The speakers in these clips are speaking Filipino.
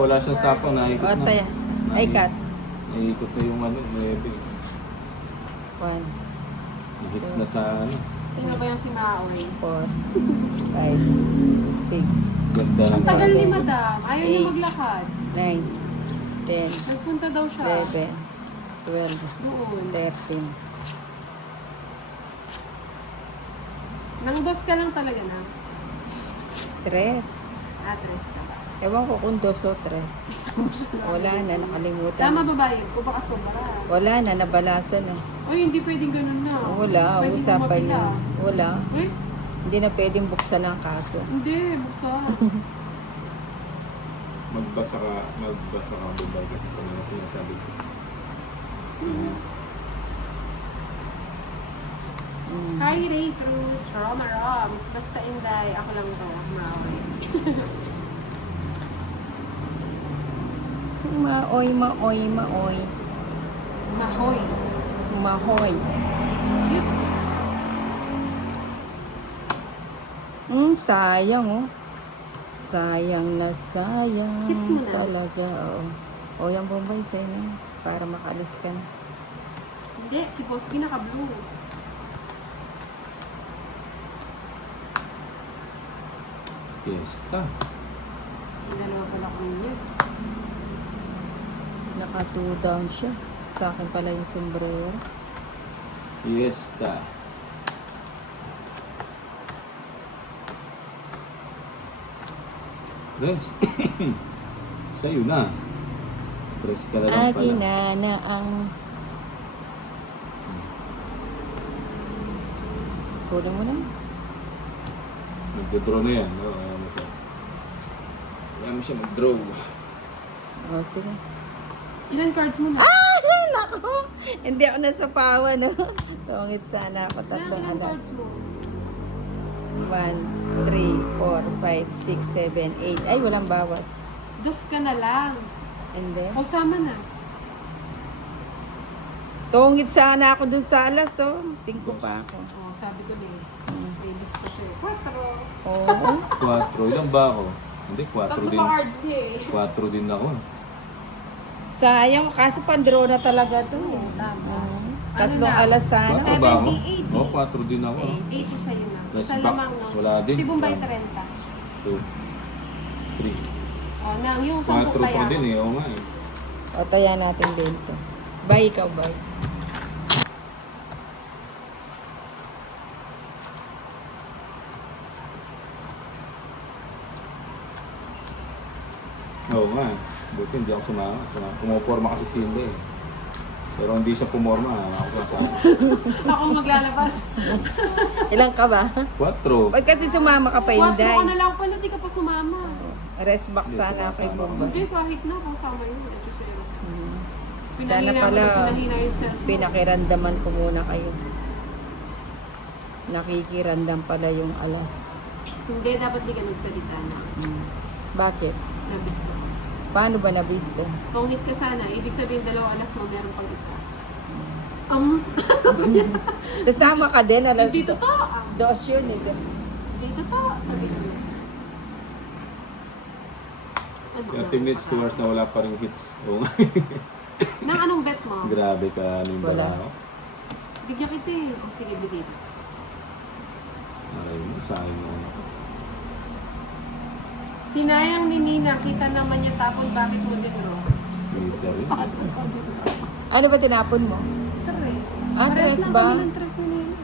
wala siyang sapang, naikot O, na. taya. Ay, cut. Naikot na yung ano, 9. 1, Hits na sa ano. Sino ba yung si Maoy? 4, 5, 6, Ganda ng Ang tagal ni Okay. Madam. Ayaw niya Eight. maglakad. 9, 10, Nagpunta daw siya. 11, 12, Doon. 13. Nang dos ka lang talaga na. 3. Atres ka ba? Ewan ko kung 2 o 3. Wala na, nakalimutan. Tama babae ko, baka sobra. Wala na, nabalasan na. Uy, hindi pwedeng ganun na. Wala, Pwedeng usapan kumapila. niya. Wala. Eh, Hindi na pwedeng buksan ang kaso. hindi, buksan. Magbasa ka, bubay kasi sa mga sinasabi ko. Hi, Ray Cruz, Roma Roms. Basta Inday, ako lang to, Maoy. Maoy, maoy, maoy. Mahoy. Mahoy. Sayang oh. Sayang na sayang Hits mo na. talaga. Oh. O yung Bombay sa'yo na. Para makalis ka na. Hindi, si Boss B naka-blue. Fiesta. Yung dalawa pala ko niya. Naka 2 down siya. Sa akin pala yung sombrero. Fiesta. Rest. Sa'yo na. Press ka na lang Akin pala. na ang... Kulang mo na. Nagdodraw na yan. No? Ayaw mo siya mag-draw. O, sige. Ilan cards mo na? Nako! Hindi ako nasa pawa, no? Tungit sana ako tatlong Ilan alas. cards mo? 1, 3, 4, 5, 6, 7, 8. Ay, walang bawas. Dos ka na lang. And then, O, sama na. tungit sana ako dun sa alas, oh. 5 pa ako. O, sabi ko din. May dos pa siya. 4. Oo. 4. Ilan ba ako? Hindi, 4 Tatlo din. pa cards niya eh. 4 din ako. Sayang, kaso pandraw na talaga to. Tama. Tatlong Ano na? alas sana. 4 ba ako? 78. Oo, 4 din ako. 80 sa'yo na. Plus Isa back, lamang, no? wala din. Si Bombay 1, 30. 2, 3. O, nang yung 4 10 kaya. pa din eh. Oo nga eh. O, taya natin din to. Bye, ikaw, bye. Oo nga. Buti hindi ako sumama. Pumuporma kasi si Hindi eh. Pero hindi siya pumorma. Ako kasama. Ako maglalabas. Ilang ka ba? 4. Ba't kasi sumama ka pa, 4 Inday? ka na lang pala, di ka pa sumama. Rest back sana kay Bombay. Hindi, kahit na, kasama yun. Medyo zero. Sana pala Pinahina yung self mo. pinakirandaman ko muna kayo. Nakikirandam pala yung alas. Hindi, dapat di ka nagsalita na. Bakit? Nabisto. Paano ba nabisto? Kung hit ka sana, ibig sabihin 2 alas mo, meron pang isa. Sasama ka din, alas Hindi totoo. dos yun eh. Hindi totoo. Sabi ko. Ano Kaya na? 10 minutes towards na wala pa rin hits. Oo nga. Nang anong bet mo? Grabe ka. Ano yung Wala. bala ako? Bigyan kita eh. O sige, bigyan. Aray mo, sayang mo. Sinayang ni Nina, kita naman niya tapon, bakit mo din ro? Later yun. Ano ba tinapon mo? Tres. Ah, Parehas tres lang ba? kami ng tres ni Nina.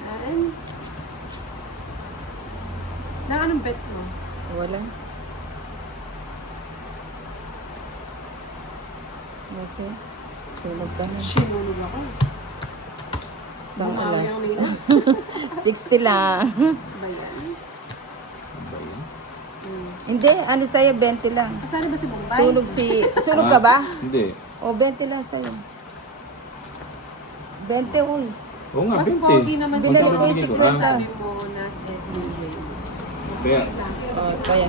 Yan. Nang anong bet mo? Wala. Kasi, sunog ka na. Sinulog ako. Isang Bumawi alas. ang Nina. 60 lang. Ba yan? Ano ba yun? Hindi, ano sa'yo, 20 lang. Kasali ba si Bombay? Sunog ka ba? Hindi. O, 20 lang sa'yo. 20, uy. Oo nga, Mas 20. pogi naman Binalik siguro ko yung kasi sikreto. sabi mo na SBJ. Kaya, O, kaya.